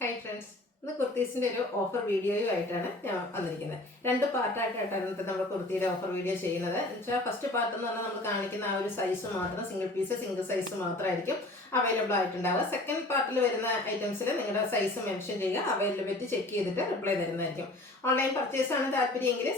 Hi friends, ഇന്ന് കുർത്തീസിൻ്റെ ഒരു offer വീഡിയോയുമായിട്ടാണ് ഞാൻ വന്നിരിക്കുന്നത്. രണ്ട് പാർട്ടായിട്ടാണ് ഇന്നത്തെ നമ്മൾ കുർത്തിയുടെ ഓഫർ വീഡിയോ ചെയ്യുന്നത്. എന്നുവെച്ചാൽ ഫസ്റ്റ് പാർട്ട് എന്ന് പറഞ്ഞാൽ നമ്മൾ കാണിക്കുന്ന ആ ഒരു സൈസ് മാത്രം, സിംഗിൾ പീസ് സിംഗിൾ സൈസ് മാത്രമായിരിക്കും അവൈലബിൾ ആയിട്ടുണ്ടാവുക. സെക്കൻഡ് പാർട്ടിൽ വരുന്ന ഐറ്റംസിൽ നിങ്ങളുടെ സൈസ് മെൻഷൻ ചെയ്യുക, അവൈലബിലിറ്റി ചെക്ക് ചെയ്തിട്ട് റിപ്ലൈ തരുന്നതായിരിക്കും. ഓൺലൈൻ പർച്ചേസ് ആണ് താല്പര്യമെങ്കിൽ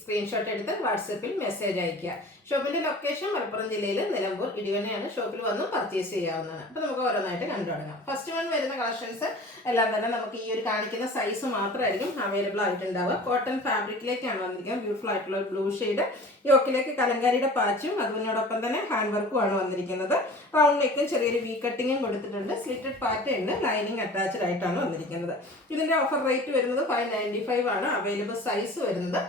സ്ക്രീൻഷോട്ട് എടുത്ത് വാട്സപ്പിൽ മെസ്സേജ് അയയ്ക്കുക. ഷോപ്പിൻ്റെ ലൊക്കേഷൻ മലപ്പുറം ജില്ലയിൽ നിലമ്പൂർ ഇടിവണ്ണയാണ്. ഷോപ്പിൽ വന്ന് പർച്ചേസ് ചെയ്യാവുന്നതാണ്. അപ്പോൾ നമുക്ക് ഓരോന്നായിട്ട് കണ്ടു തുടങ്ങാം. ഫസ്റ്റ് വൺ വരുന്ന കളക്ഷൻസ് എല്ലാം തന്നെ നമുക്ക് ഈ ഒരു കാണിക്കുന്ന സൈസ് മാത്രമായിരിക്കും അവൈലബിൾ ആയിട്ടുണ്ടാവുക. കോട്ടൺ ഫാബ്രിക്കിലേക്കാണ് വന്നിരിക്കുന്നത്. ബ്യൂട്ടിഫുൾ ആയിട്ടുള്ള ഒരു ബ്ലൂ ഷെയ്ഡ്, യോക്കിലേക്ക് കലങ്കാരിയുടെ പാച്ചും അതിനോടൊപ്പം തന്നെ ഹാൻഡ് വർക്കും ആണ് വന്നിരിക്കുന്നത്. റൗണ്ട് നെക്കും ചെറിയൊരു വി കട്ടിങ്ങും കൊടുത്തിട്ടുണ്ട്. സ്ലിറ്റഡ് പാറ്റേൺ ലൈനിങ് അറ്റാച്ച്ഡ് ആയിട്ടാണ് വന്നിരിക്കുന്നത്. ഇതിന്റെ ഓഫർ റേറ്റ് വരുന്നത് 595 ആണ്. അവൈലബിൾ സൈസ് വരുന്നത്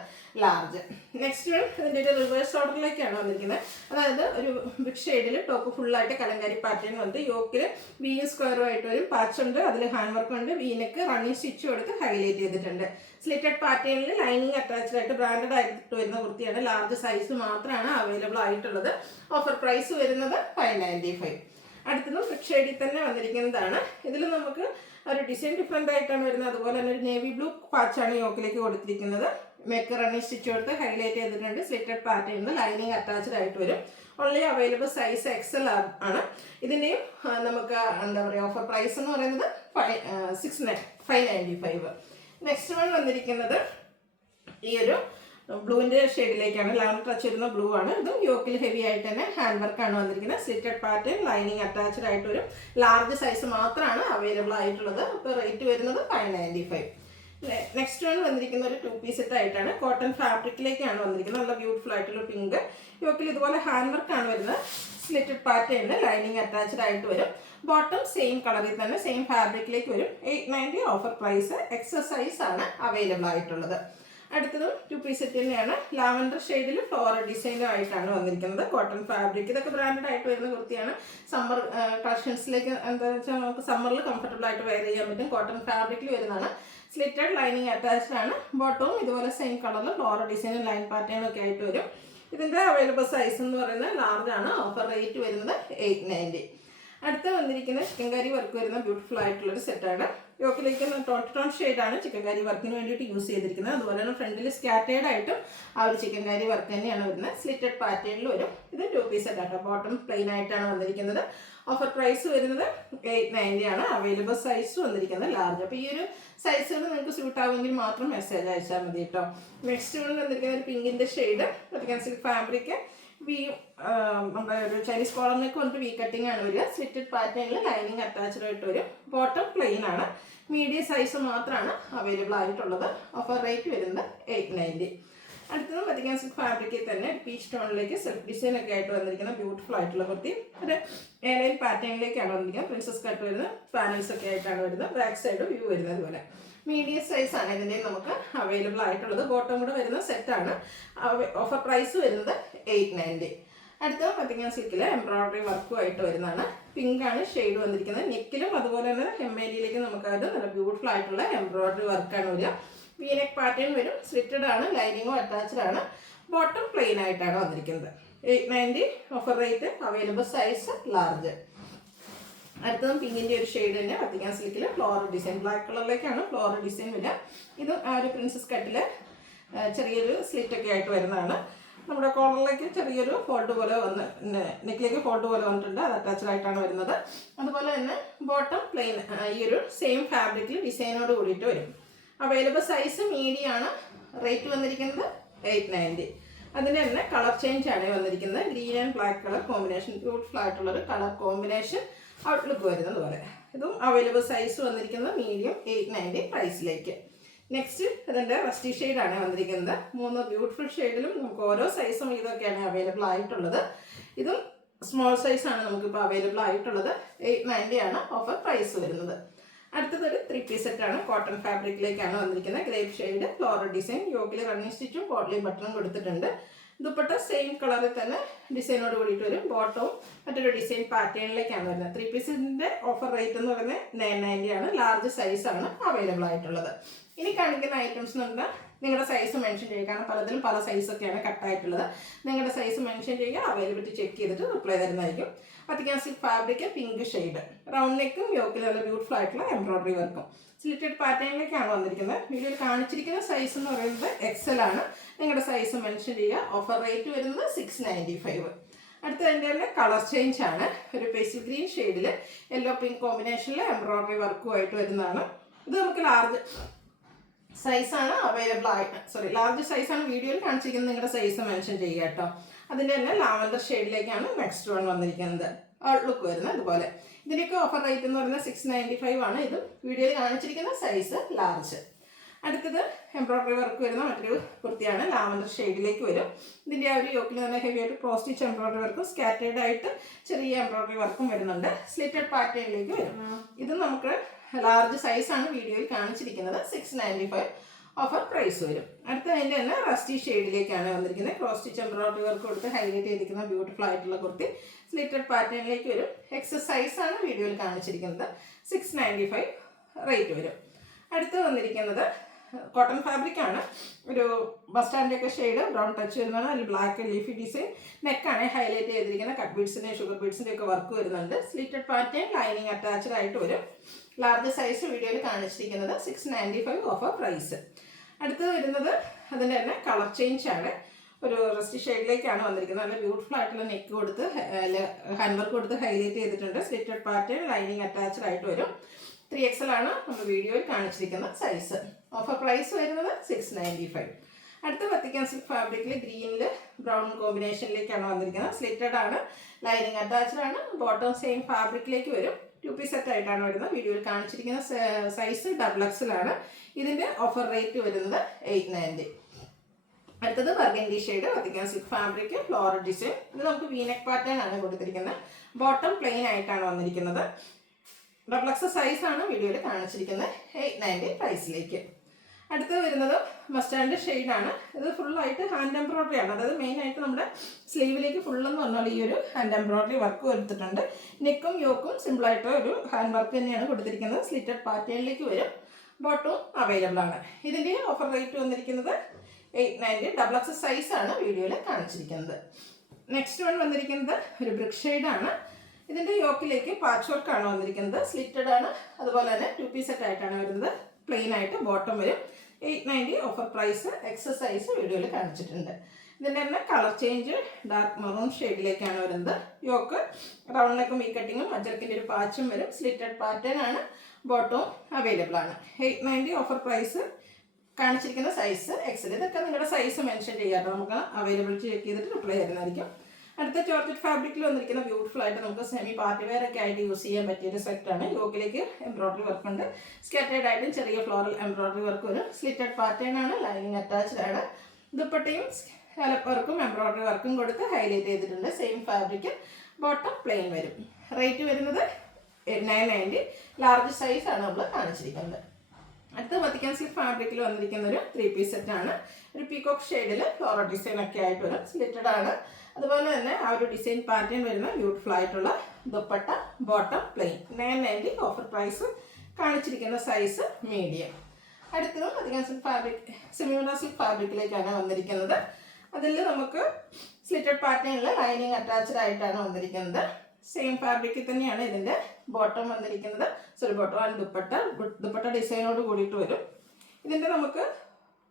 ലാർജ്. നെക്സ്റ്റ് ഇതിൻ്റെ ഒരു റിവേഴ്സ് ഓർഡറിലേക്കാണ് വന്നിരിക്കുന്നത്. അതായത് ഒരു ബിഗ് ഷെയ്ഡിൽ ടോപ്പ് ഫുള്ളായിട്ട് കലങ്കാരി പാറ്റേൺ വന്നിട്ട് യോക്കിൽ വിയും സ്ക്വയറും ആയിട്ട് വരും. പാച്ചുണ്ട്, അതിൽ ഹാൻഡ് വർക്ക് ഉണ്ട്, വീനക്ക് റണ്ണിങ് സ്റ്റിച്ച് കൊടുത്ത് ഹൈലൈറ്റ് ചെയ്തിട്ടുണ്ട്. സ്ലിറ്റഡ് പാറ്റേണിൽ ലൈനിങ് അറ്റാച്ച്ഡ് ആയിട്ട് ബ്രാൻഡഡ് ആയിട്ട് വരുന്ന കുർത്തിയാണ്. ലാർജ് സൈസ് മാത്രമാണ് അവൈലബിൾ ആയിട്ടുള്ളത്. ഓഫർ പ്രൈസ് വരുന്നത് 595. അടുത്തതും ബിഗ് ഷെയ്ഡിൽ തന്നെ വന്നിരിക്കുന്നതാണ്. ഇതിൽ നമുക്ക് ഒരു ഡിസൈൻ ഡിഫറെൻ്റ് ആയിട്ടാണ് വരുന്നത്. അതുപോലെ തന്നെ ഒരു നേവി ബ്ലൂ പാച്ചാണ് യോക്കിലേക്ക് കൊടുത്തിരിക്കുന്നത്. മെക്ക് റണ്ണിങ് സ്റ്റിച്ച് കൊടുത്ത് ഹൈലൈറ്റ് ചെയ്തിട്ടുണ്ട്. സ്ലിറ്റഡ് പാറ്റേണിൽ ലൈനിങ് അറ്റാച്ച്ഡ് ആയിട്ട് വരും. ഓൺലി അവൈലബിൾ സൈസ് എക്സൽ ആണ്. ഇതിൻ്റെയും നമുക്ക് എന്താ പറയുക, ഓഫർ പ്രൈസ് എന്ന് പറയുന്നത് 595. നെക്സ്റ്റ് വൺ വന്നിരിക്കുന്നത് ഈ ഒരു ബ്ലൂവിൻ്റെ ഷെയ്ഡിലേക്കാണ്. ലാവൻഡർ ടച്ച് വരുന്ന ബ്ലൂ ആണ്. ഇതും യോക്കിൽ ഹെവി ആയിട്ട് തന്നെ ഹാൻഡ് വർക്കാണ് വന്നിരിക്കുന്നത്. സ്ലിറ്റഡ് പാറ്റേൺ ലൈനിങ് അറ്റാച്ച്ഡ് ആയിട്ട് വരും. ലാർജ് സൈസ് മാത്രമാണ് അവൈലബിൾ ആയിട്ടുള്ളത്. അപ്പോൾ റേറ്റ് വരുന്നത് 595. നെക്സ്റ്റ് വൺ വന്നിരിക്കുന്ന ഒരു 2 പീസ് സെറ്റ് ആയിട്ടാണ്. കോട്ടൺ ഫാബ്രിക്കിലേക്കാണ് വന്നിരിക്കുന്നത്. നല്ല ബ്യൂട്ടിഫുൾ ആയിട്ടുള്ള പിങ്ക് യോക്കിൽ ഇതുപോലെ ഹാൻഡ് വർക്കാണ് വരുന്നത്. സ്ലിറ്റഡ് പാറ്റേൺ ലൈനിങ് അറ്റാച്ച്ഡ് ആയിട്ട് വരും. ബോട്ടം സെയിം കളറിൽ തന്നെ സെയിം ഫാബ്രിക്കിലേക്ക് വരും. 890 ഓഫർ പ്രൈസ്. എക്സസൈസ് ആണ് അവൈലബിൾ ആയിട്ടുള്ളത്. അടുത്തതും 2 പീസ് സെറ്റ് തന്നെയാണ്. ലാവൻഡർ ഷെയ്ഡിൽ ഫ്ലോറൽ ഡിസൈനും ആയിട്ടാണ് വന്നിരിക്കുന്നത്. കോട്ടൺ ഫാബ്രിക്, ഇതൊക്കെ ബ്രാൻഡഡ് ആയിട്ട് വരുന്ന കുർത്തിയാണ്. സമ്മർ കളക്ഷൻസിലേക്ക് എന്താണെന്ന് വെച്ചാൽ നമുക്ക് സമ്മറിൽ കംഫർട്ടബിൾ ആയിട്ട് വെയർ ചെയ്യാൻ പറ്റും. കോട്ടൺ ഫാബ്രിക്കിൽ വരുന്നതാണ്. സ്ലിറ്റഡ് ലൈനിങ് അറ്റാച്ച്ഡ് ആണ്. ബോട്ടവും ഇതുപോലെ സെയിം കളറിൽ ഫ്ലോറൽ ഡിസൈനും ലൈൻ പാറ്റേണും ഒക്കെ ആയിട്ട് വരും. ഇതിൻ്റെ അവൈലബിൾ സൈസ് എന്ന് പറയുന്നത് ലാർജ് ആണ്. ഓഫർ റേറ്റ് വരുന്നത് 890. അടുത്ത വന്നിരിക്കുന്ന ചിക്കൻകാരി വർക്ക് വരുന്ന ബ്യൂട്ടിഫുൾ ആയിട്ടുള്ളൊരു സെറ്റാണ്. യോക്കിലേക്ക് ടോൺ ഷെയ്ഡാണ് ചിക്കൻകാരി വർക്കിന് വേണ്ടിയിട്ട് യൂസ് ചെയ്തിരിക്കുന്നത്. അതുപോലെ തന്നെ ഫ്രണ്ടിൽ സ്കാറ്റേഡ് ആയിട്ടും ആ ഒരു ചിക്കൻകാരി വർക്ക് തന്നെയാണ് വരുന്നത്. സ്ലിറ്റഡ് പാറ്റേണിൽ വരും. ഇത് 2 പീസ് സെറ്റാട്ടോ. ബോട്ടം പ്ലെയിൻ ആയിട്ടാണ് വന്നിരിക്കുന്നത്. ഓഫർ പ്രൈസ് വരുന്നത് 890 ആണ്. അവൈലബിൾ സൈസ് വന്നിരിക്കുന്നത് ലാർജ്. അപ്പോൾ ഈ ഒരു സൈസുകൾ നിങ്ങൾക്ക് സ്യൂട്ട് ആവുമെങ്കിൽ മാത്രം മെസ്സേജ് അയച്ചാൽ മതി കേട്ടോ. നെക്സ്റ്റ് വന്നിരിക്കുന്ന ഒരു പിങ്കിൻ്റെ ഷെയ്ഡ്, സിൽക്ക് ഫാബ്രിക്, വി നമ്മുടെ ഒരു ചൈനീസ് കോളറിനൊക്കെ വന്നിട്ട് വി കട്ടിംഗ് ആണ് വരിക. സ്ലിറ്റഡ് പാറ്റേണിൽ ലൈനിങ് അറ്റാച്ച്ഡ് ആയിട്ട് വരും. ബോട്ടം പ്ലെയിൻ ആണ്. മീഡിയം സൈസ് മാത്രമാണ് അവൈലബിൾ ആയിട്ടുള്ളത്. ഓഫർ റേറ്റ് വരുന്നത് 890. അടുത്തത് വത്തിക്കാൻ സിൽക്ക് ഫാബ്രിക്കിൽ തന്നെ പീച്ച് ടോണിലേക്ക് സെൽഫ് ഡിസൈൻ ഒക്കെ ആയിട്ട് വന്നിരിക്കുന്ന ബ്യൂട്ടിഫുൾ ആയിട്ടുള്ള കുർത്തി. ഒരു എയർലൈൻ പാറ്റേണിലേക്കാണ് വന്നിരിക്കുന്നത്. പ്രിൻസസ് കട്ട് വരുന്നത്, പാനൽസ് ഒക്കെ ആയിട്ടാണ് വരുന്നത്. ബാക്ക് സൈഡ് വ്യൂ വരുന്നത് പോലെ മീഡിയം സൈസ് ആണ് ഇതിൻ്റെ നമുക്ക് അവൈലബിൾ ആയിട്ടുള്ളത്. ബോട്ടം കൂടെ വരുന്ന സെറ്റാണ്. ഓഫർ പ്രൈസ് വരുന്നത് 890. അടുത്ത വത്തിക്കാൻ സിൽക്കിൽ എംബ്രോയിഡറി വർക്കും ആയിട്ട് വരുന്നതാണ്. പിങ്ക് ആണ് ഷെയ്ഡ് വന്നിരിക്കുന്നത്. നെക്കിലും അതുപോലെ തന്നെ എംഎലിയിലേക്ക് നമുക്കത് നല്ല ബ്യൂട്ടിഫുൾ ആയിട്ടുള്ള എംബ്രോയിഡറി വർക്കാണ് വരിക. വീനെക്ക് പാറ്റേൺ വരും. സ്ലിറ്റഡ് ആണ്. ലൈനിങ്ങും അറ്റാച്ച്ഡ് ആണ്. ബോട്ടം പ്ലെയിൻ ആയിട്ടാണ് വന്നിരിക്കുന്നത്. 890 offer rate. Available size large. അടുത്തതും പിങ്കിൻ്റെ ഒരു ഷെയ്ഡ് തന്നെ വത്തിക്കാൻ സിൽക്കിൽ ഫ്ലോറൽ ഡിസൈൻ, ബ്ലാക്ക് കളറിലേക്കാണ് ഫ്ലോറൽ ഡിസൈൻ വരിക. ഇത് ആ ഒരു പ്രിൻസസ് കട്ടിൽ ചെറിയൊരു സ്ലിറ്റൊക്കെ ആയിട്ട് വരുന്നതാണ്. നമ്മുടെ കോളറിലേക്ക് ചെറിയൊരു ഫോൾഡ് പോലെ വന്ന് നെക്കിലേക്ക് ഫോൾഡ് പോലെ വന്നിട്ടുണ്ട്. അത് അറ്റാച്ച്ഡ് ആയിട്ടാണ് വരുന്നത്. അതുപോലെ തന്നെ ബോട്ടം പ്ലെയിൻ ഈ ഒരു സെയിം ഫാബ്രിക്കിൽ ഡിസൈനോട് കൂടിയിട്ട് വരും. അവൈലബിൾ സൈസ് മീഡിയം ആണ്. റേറ്റ് വന്നിരിക്കുന്നത് 890. അതിൻ്റെ തന്നെ കളർ ചേഞ്ച് ആണ് വന്നിരിക്കുന്നത്. Green and black colour combination, beautiful ആയിട്ടുള്ളൊരു കളർ കോമ്പിനേഷൻ ഔട്ട്ലുക്ക് വരുന്നത് പോലെ. ഇതും അവൈലബിൾ സൈസ് വന്നിരിക്കുന്നത് മീഡിയം 890 പ്രൈസിലേക്ക്. നെക്സ്റ്റ് ഇതിൻ്റെ റസ്റ്റി ഷെയ്ഡാണ് വന്നിരിക്കുന്നത്. 3 ബ്യൂട്ടിഫുൾ ഷെയ്ഡിലും നമുക്ക് ഓരോ സൈസും ഇതൊക്കെയാണ് അവൈലബിൾ ആയിട്ടുള്ളത്. ഇതും സ്മോൾ സൈസാണ് നമുക്കിപ്പോൾ അവൈലബിൾ ആയിട്ടുള്ളത്. 890 ആണ് ഓഫർ പ്രൈസ് വരുന്നത്. അടുത്തതൊരു 3 പീസ് സെറ്റാണ്. കോട്ടൺ ഫാബ്രിക്കിലേക്കാണ് വന്നിരിക്കുന്നത്. ഗ്രേപ്പ് ഷെയ്ഡ്, ഫ്ലോറൽ ഡിസൈൻ, യോക്കിൽ റണ്ണിങ് സ്റ്റിച്ചും പോട്ട്ലി ബട്ടണും കൊടുത്തിട്ടുണ്ട്. ദുപ്പട്ട സെയിം കളറിൽ തന്നെ ഡിസൈനോട് കൂടിയിട്ട് വരും. ബോട്ടവും മറ്റൊരു ഡിസൈൻ പാറ്റേണിലേക്കാണ് വരുന്നത്. 3 പീസിൻ്റെ ഓഫർ റേറ്റ് എന്ന് പറയുന്നത് 990 ആണ്. ലാർജ് സൈസാണ് അവൈലബിൾ ആയിട്ടുള്ളത്. ഇനി കാണിക്കുന്ന ഐറ്റംസ് എന്ന് പറഞ്ഞാൽ നിങ്ങളുടെ സൈസ് മെൻഷൻ ചെയ്യുക. കാരണം പലതിലും പല സൈസൊക്കെയാണ് കട്ടായിട്ടുള്ളത്. നിങ്ങളുടെ സൈസ് മെൻഷൻ ചെയ്യുക, അവൈലബിലിറ്റി ചെക്ക് ചെയ്തിട്ട് റിപ്ലൈ തരുന്നതായിരിക്കും. Vatican silk fabric pink shade, round നെക്കും യോക്കിൽ നല്ല ബ്യൂട്ടിഫുൾ ആയിട്ടുള്ള എംബ്രോയിഡറി വർക്കും. സ്ലിറ്റഡ് പാറ്റേണിലേക്കാണ് വന്നിരിക്കുന്നത്. വീഡിയോയിൽ കാണിച്ചിരിക്കുന്ന സൈസ് എന്ന് പറയുന്നത് എക്സൽ ആണ്. നിങ്ങളുടെ സൈസ് മെൻഷൻ ചെയ്യുക. ഓഫർ റേറ്റ് വരുന്നത് 695. അടുത്തതിൻ്റെ തന്നെ കളർ ചേഞ്ച് ആണ്. ഒരു പേസ്റ്റൽ ഗ്രീൻ ഷെയ്ഡിൽ യെല്ലോ പിങ്ക് കോമ്പിനേഷനിൽ എംബ്രോയിഡറി വർക്കുമായിട്ട് വരുന്നതാണ്. ഇത് നമുക്ക് ലാർജ് സൈസാണ് അവൈലബിൾ ആയിട്ട്, ലാർജ് സൈസാണ് വീഡിയോയിൽ കാണിച്ചിരിക്കുന്നത്. നിങ്ങളുടെ സൈസ് മെൻഷൻ ചെയ്യുക കേട്ടോ. അതിൻ്റെ തന്നെ ലാവൻഡർ ഷെയ്ഡിലേക്കാണ് നെക്സ്റ്റ് വൺ വന്നിരിക്കുന്നത്. ഔട്ട്ലുക്ക് വരുന്നത് അതുപോലെ. ഇതിൻ്റെയൊക്കെ ഓഫർ റേറ്റ് എന്ന് പറയുന്നത് 695 ആണ്. ഇത് വീഡിയോയിൽ കാണിച്ചിരിക്കുന്ന സൈസ് ലാർജ്. അടുത്തത് എംബ്രോയിഡറി വർക്ക് വരുന്ന മറ്റൊരു കുർത്തിയാണ്. ലാവൻഡർ ഷെയ്ഡിലേക്ക് വരും. ഇതിൻ്റെ ആ ഒരു യോക്കിൽ തന്നെ ഹെവി ആയിട്ട് ക്രോസ് സ്റ്റിച്ച് എംബ്രോയിഡറി വർക്കും സ്കാറ്റേർഡ് ആയിട്ട് ചെറിയ എംബ്രോയിഡറി വർക്കും വരുന്നുണ്ട്. സ്ലിറ്റഡ് പാറ്റേണിലേക്ക് വരും. ഇത് നമുക്ക് ലാർജ് സൈസാണ് വീഡിയോയിൽ കാണിച്ചിരിക്കുന്നത്. 695 ഓഫർ പ്രൈസ് വരും. അടുത്ത അതിൻ്റെ തന്നെ റസ്റ്റി ഷെയ്ഡിലേക്കാണ് വന്നിരിക്കുന്നത്. ക്രോസ് സ്റ്റിച്ച് എംബ്രോയിഡറി വർക്ക് കൊടുത്ത് ഹൈലൈറ്റ് ചെയ്തിരിക്കുന്ന ബ്യൂട്ടിഫുൾ ആയിട്ടുള്ള കുർത്തി സ്ലിറ്റഡ് പാറ്റേണിലേക്ക് വരും. എക്സസ് സൈസാണ് വീഡിയോയിൽ കാണിച്ചിരിക്കുന്നത്. 695 റേറ്റ് വരും. അടുത്ത് വന്നിരിക്കുന്നത് കോട്ടൺ ഫാബ്രിക് ആണ്. ഒരു ബസ് സ്റ്റാൻഡിൻ്റെ ഷെയ്ഡ് ബ്രൗൺ ടച്ച് വരുന്നതാണ്. അതിൽ ബ്ലാക്ക് ലീഫി ഡിസൈൻ. നെക്കാണ് ഹൈലൈറ്റ് ചെയ്തിരിക്കുന്ന കട്ട് ബീഡ്സിൻ്റെ ഷുഗർ ബീഡ്സിൻ്റെ ഒക്കെ വർക്ക് വരുന്നുണ്ട്. സ്ലിറ്റഡ് പാറ്റേൺ ലൈനിങ് അറ്റാച്ച്ഡ് ആയിട്ട് വരും. ലാർജ് സൈസ് വീഡിയോയിൽ കാണിച്ചിരിക്കുന്നത് 695 ഓഫർ പ്രൈസ്. അടുത്തത് വരുന്നത് അതിൻ്റെ തന്നെ കളർ ചേഞ്ച് ആണ്. ഒരു റസ്റ്റ് ഷെയ്ഡിലേക്കാണ് വന്നിരിക്കുന്നത്. നല്ല ബ്യൂട്ടിഫുൾ ആയിട്ടുള്ള നെക്ക് കൊടുത്ത് ഹാൻഡ് വർക്ക് കൊടുത്ത് ഹൈലൈറ്റ് ചെയ്തിട്ടുണ്ട്. സ്ലിറ്റഡ് പാറ്റേൺ ലൈനിങ് അറ്റാച്ച്ഡ് ആയിട്ട് വരും. 3XL ആണ് നമ്മൾ വീഡിയോയിൽ കാണിച്ചിരിക്കുന്ന സൈസ്. ഓഫർ പ്രൈസ് വരുന്നത് 695. അടുത്ത വത്തിക്കാൻ സിൽക്ക് ഫാബ്രിക്കിൽ ഗ്രീനിൽ ബ്രൗൺ കോമ്പിനേഷനിലേക്കാണ് വന്നിരിക്കുന്നത്. സ്ലിറ്റഡ് ആണ്, ലൈനിങ് അറ്റാച്ച്ഡ് ആണ്. ബോട്ടം സെയിം ഫാബ്രിക്കിലേക്ക് വരും. 2 പീസ് സെറ്റ് ആയിട്ടാണ് വരുന്നത്. വീഡിയോയിൽ കാണിച്ചിരിക്കുന്ന സൈസ് XXL ആണ്. ഇതിൻ്റെ ഓഫർ റേറ്റ് വരുന്നത് 890. അടുത്തത് burgundy shade Vatican silk fabric floral design. ഇത് നമുക്ക് വീനെക്ക് പാറ്റേൺ ആണ് കൊടുത്തിരിക്കുന്നത്. ബോട്ടം പ്ലെയിൻ ആയിട്ടാണ് വന്നിരിക്കുന്നത്. XXL സൈസാണ് വീഡിയോയിൽ കാണിച്ചിരിക്കുന്നത്. 890 പ്രൈസിലേക്ക്. അടുത്ത് വരുന്നത് മസ്റ്റാർഡ് ഷെയ്ഡാണ്. ഇത് ഫുള്ളായിട്ട് ഹാൻഡ് എംബ്രോയിഡറി ആണ്. അതായത് മെയിനായിട്ട് നമ്മുടെ സ്ലീവിലേക്ക് ഫുള്ളെന്ന് പറഞ്ഞാൽ ഈ ഒരു ഹാൻഡ് എംബ്രോയിഡറി വർക്ക് കൊടുത്തിട്ടുണ്ട്. നെക്കും യോക്കും സിമ്പിളായിട്ട് ഒരു ഹാൻഡ് വർക്ക് തന്നെയാണ് കൊടുത്തിരിക്കുന്നത്. സ്ലിറ്റഡ് പാറ്റേണിലേക്ക് വരും. ബോട്ടവും അവൈലബിൾ ആണ്. ഇതിൻ്റെ ഓഫർ റേറ്റ് വന്നിരിക്കുന്നത് 890. XXL സൈസാണ് വീഡിയോയിൽ കാണിച്ചിരിക്കുന്നത്. നെക്സ്റ്റ് വൺ വന്നിരിക്കുന്നത് ഒരു ബ്രിക്ക് ഷെയ്ഡാണ്. ഇതിൻ്റെ യോക്കിലേക്ക് പാച്ച് വർക്കാണ് വന്നിരിക്കുന്നത്. സ്ലിറ്റഡ് ആണ്. അതുപോലെ തന്നെ 2 പീസ് സെറ്റ് ആയിട്ടാണ് വരുന്നത്. പ്ലെയിൻ ആയിട്ട് ബോട്ടം വരും. 890 ഓഫർ പ്രൈസ്. XXL സൈസ് വീഡിയോയിൽ കാണിച്ചിട്ടുണ്ട്. ഇതിൻ്റെ തന്നെ കളർ ചേഞ്ച് ഡാർക്ക് മെറൂൺ ഷെയ്ഡിലേക്കാണ് വരുന്നത്. യോക്ക് റൗണ്ട് നെക്കും വി കട്ടിങ്ങും അജർക്കിൻ്റെ ഒരു പാച്ചും വരും. സ്ലിറ്റഡ് പാറ്റേൺ ആണ്. ബോട്ടവും അവൈലബിൾ ആണ്. 890 ഓഫർ പ്രൈസ്. കാണിച്ചിരിക്കുന്ന സൈസ് XL. ഇതൊക്കെ നിങ്ങളുടെ സൈസ് മെൻഷൻ ചെയ്യാറ് നമുക്ക് അവൈലബിലിറ്റി ചെക്ക് ചെയ്തിട്ട് റിപ്ലൈ തരുന്നതായിരിക്കും. അടുത്ത ജോർജറ്റ് ഫാബ്രിക്കിൽ വന്നിരിക്കുന്ന ബ്യൂട്ടിഫുൾ ആയിട്ട് നമുക്ക് സെമി പാർട്ടി വെയർ ഒക്കെ ആയിട്ട് യൂസ് ചെയ്യാൻ പറ്റിയൊരു സെറ്റാണ്. യോക്കിലേക്ക് എംബ്രോയിഡറി വർക്ക് ഉണ്ട്. സ്കാറ്റേർഡ് ആയിട്ടും ചെറിയ ഫ്ലോറൽ എംബ്രോയിഡറി വർക്ക് വരും. സ്ലിറ്റഡ് പാറ്റേൺ ആണ്. ലൈനിങ് അറ്റാച്ച്ഡ് ആണ്. ദുപ്പട്ടയും സ്കാലപ്പ് വർക്കും എംബ്രോയിഡറി വർക്കും കൊടുത്ത് ഹൈലൈറ്റ് ചെയ്തിട്ടുണ്ട്. Same fabric. ബോട്ടം പ്ലെയിൻ വരും. റേറ്റ് വരുന്നത് 990. ലാർജ് സൈസാണ് നമ്മൾ കാണിച്ചിരിക്കുന്നത്. അടുത്ത വത്തിക്കാൻ സിൽക്ക് ഫാബ്രിക്കിൽ വന്നിരിക്കുന്ന ഒരു 3 പീസ് സെറ്റാണ്. ഒരു പീകോക്ക് ഷെയ്ഡിൽ ഫ്ലോറൽ ഡിസൈൻ ഒക്കെ ആയിട്ട് വരും. സ്ലിറ്റഡ് ആണ്. അതുപോലെ തന്നെ ആ ഒരു ഡിസൈൻ പാറ്റേൺ വരുന്ന ബ്യൂട്ടിഫുൾ ആയിട്ടുള്ള dupatta, bottom plain. 990 offer price. കാണിച്ചിരിക്കുന്ന സൈസ് മീഡിയം. അടുത്തതും വത്തിക്കാൻ സിൽക്ക് ഫാബ്രിക് സെമിയോണ സിൽക്ക് ഫാബ്രിക്കിലേക്കാണ് വന്നിരിക്കുന്നത്. അതിൽ നമുക്ക് സ്ലിറ്റഡ് പാറ്റേണിൽ ലൈനിങ് അറ്റാച്ച്ഡ് ആയിട്ടാണ് വന്നിരിക്കുന്നത്. സെയിം ഫാബ്രിക്കിൽ തന്നെയാണ് ഇതിൻ്റെ ബോട്ടം വന്നിരിക്കുന്നത്. ബോട്ടം ആൻഡ് ദുപ്പട്ട ഡിസൈനോട് കൂടിയിട്ട് വരും. ഇതിൻ്റെ നമുക്ക്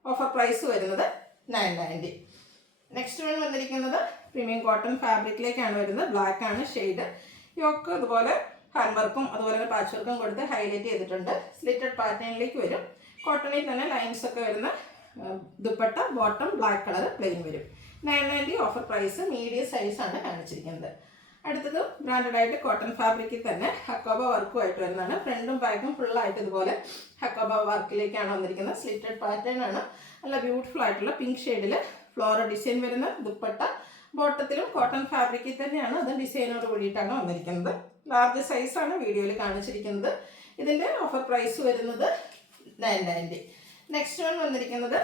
ഓഫർ പ്രൈസ് വരുന്നത് 990. നെക്സ്റ്റ് വൺ വന്നിരിക്കുന്നത് പ്രീമിയം കോട്ടൺ ഫാബ്രിക്കിലേക്കാണ് വരുന്നത്. ബ്ലാക്ക് ആണ് ഷെയ്ഡ്. യോക്ക് അതുപോലെ ഹാൻഡ് വർക്കും അതുപോലെ തന്നെ പാച്ച് വർക്കും കൊടുത്ത് ഹൈലൈറ്റ് ചെയ്തിട്ടുണ്ട്. സ്ലിറ്റഡ് പാറ്റേണിലേക്ക് വരും. കോട്ടണിൽ തന്നെ ലൈൻസ് ഒക്കെ വരുന്ന dupatta, bottom black colour plain വരും. 990 ഓഫർ പ്രൈസ്. മീഡിയം സൈസാണ് കാണിച്ചിരിക്കുന്നത്. അടുത്തത് ബ്രാൻഡഡ് ആയിട്ട് കോട്ടൺ ഫാബ്രിക്കിൽ തന്നെ ഹക്കോബ വർക്കുമായിട്ട് വരുന്നതാണ്. ഫ്രണ്ടും ബാക്കും ഫുള്ളായിട്ട് ഇതുപോലെ ഹക്കോബ വർക്കിലേക്കാണ് വന്നിരിക്കുന്നത്. സ്ലിറ്റഡ് പാറ്റേൺ ആണ്. നല്ല ബ്യൂട്ടിഫുൾ ആയിട്ടുള്ള പിങ്ക് ഷെയ്ഡിൽ ഫ്ലോറൽ ഡിസൈൻ വരുന്ന ദുപ്പട്ട. ബോട്ടത്തിലും കോട്ടൺ ഫാബ്രിക്കിൽ തന്നെയാണ്. അത് ഡിസൈനോട് കൂടിയിട്ടാണ് വന്നിരിക്കുന്നത്. ലാർജ് സൈസാണ് വീഡിയോയിൽ കാണിച്ചിരിക്കുന്നത്. ഇതിൻ്റെ ഓഫർ പ്രൈസ് വരുന്നത് 990. നെക്സ്റ്റ് വൺ വന്നിരിക്കുന്നത്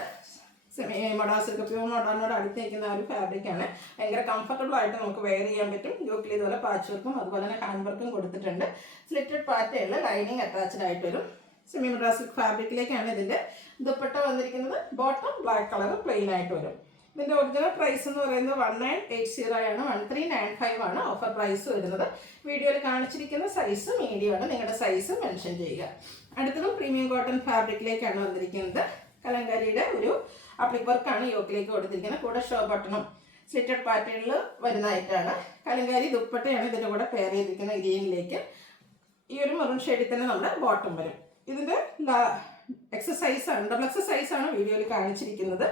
സെമി മൊഡാസിൽക്ക് പ്യൂർ മോഡാറിനോട് അടുത്ത് നിൽക്കുന്ന ഒരു ഫാബ്രിക്കാണ്. ഭയങ്കര കംഫർട്ടബിൾ ആയിട്ട് നമുക്ക് വെയർ ചെയ്യാൻ പറ്റും. യോക്കിൽ ഇതുപോലെ പാച്ച് വർക്കും അതുപോലെ തന്നെ ഹാൻഡ് വർക്കും കൊടുത്തിട്ടുണ്ട്. സ്ലിറ്റഡ് പാറ്റേണിൽ ലൈനിങ് അറ്റാച്ച്ഡ് ആയിട്ട് വരും. സെമി മൊഡാസിൽക്ക് ഫാബ്രിക്കിലേക്കാണ് ഇതിൻ്റെ ദുപ്പട്ട വന്നിരിക്കുന്നത്. ബോട്ടം ബ്ലാക്ക് കളർ പ്ലെയിൻ ആയിട്ട് വരും. ഇതിൻ്റെ ഒറിജിനൽ പ്രൈസ് എന്ന് പറയുന്നത് 1980 ആണ്, 1395 ആണ് ഓഫർ പ്രൈസ് വരുന്നത്. വീഡിയോയിൽ കാണിച്ചിരിക്കുന്ന സൈസ് മീഡിയം ആണ്, നിങ്ങളുടെ സൈസ് മെൻഷൻ ചെയ്യുക. അടുത്തതും പ്രീമിയം കോട്ടൺ ഫാബ്രിക്കിലേക്കാണ് വന്നിരിക്കുന്നത്. കലങ്കാരിയുടെ ഒരു അപ്ലിക് വർക്കാണ് യോക്കിലേക്ക് കൊടുത്തിരിക്കുന്നത്. കൂടെ ഷോ ബട്ടണും സ്ലിറ്റഡ് പാറ്റേണിൽ വരുന്നതായിട്ടാണ്. കലങ്കാരി ദുപ്പട്ടയാണ് ഇതിൻ്റെ കൂടെ പെയർ ചെയ്തിരിക്കുന്ന ഗ്രീനിലേക്ക്. ഈ ഒരു മെറൂൺ ഷെയ്ഡിൽ തന്നെ നമ്മുടെ ബോട്ടം വരും. ഇതിൻ്റെ എക്സസൈസാണ്, ഡബിൾ എക്സസൈസാണ് വീഡിയോയിൽ കാണിച്ചിരിക്കുന്നത്.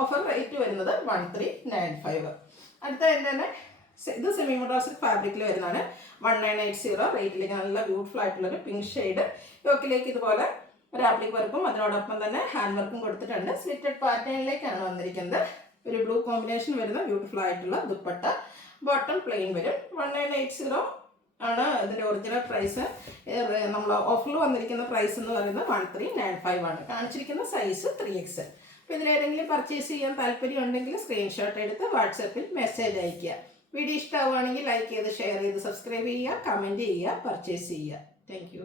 ഓഫർ റേറ്റ് വരുന്നത് 1395. അടുത്ത തന്നെ ഇത് സെമി മോഡോസിക് ഫാബ്രിക്കിൽ വരുന്നതാണ്. 1980 റേറ്റിലേക്ക് നല്ല ബ്യൂട്ടിഫുൾ ആയിട്ടുള്ളൊരു പിങ്ക് ഷെയ്ഡ്. യോക്കിലേക്ക് ഇതുപോലെ ഒരു ആപ്ലിക് വർക്കും അതിനോടൊപ്പം തന്നെ ഹാൻഡ് വർക്കും കൊടുത്തിട്ടുണ്ട്. സ്ലിറ്റഡ് പാറ്റേണിലേക്കാണ് വന്നിരിക്കുന്നത്. ഒരു ബ്ലൂ കോമ്പിനേഷൻ വരുന്ന ബ്യൂട്ടിഫുൾ ആയിട്ടുള്ള ദുപ്പട്ട. ബോട്ടം പ്ലെയിൻ വരും. 1980 ആണ് ഇതിൻ്റെ ഒറിജിനൽ പ്രൈസ്. നമ്മൾ ഓഫറിൽ വന്നിരിക്കുന്ന പ്രൈസ് എന്ന് പറയുന്നത് 1395 ആണ്. കാണിച്ചിരിക്കുന്ന സൈസ് 3X. അപ്പോൾ ഇതിലേതെങ്കിലും പർച്ചേസ് ചെയ്യാൻ താല്പര്യം ഉണ്ടെങ്കിൽ സ്ക്രീൻഷോട്ട് എടുത്ത് വാട്സാപ്പിൽ മെസ്സേജ് അയയ്ക്കുക. വീഡിയോ ഇഷ്ടമാവുകയാണെങ്കിൽ ലൈക്ക് ചെയ്ത് ഷെയർ ചെയ്ത് സബ്സ്ക്രൈബ് ചെയ്യുക, കമൻറ്റ് ചെയ്യുക, പർച്ചേസ് ചെയ്യുക. താങ്ക്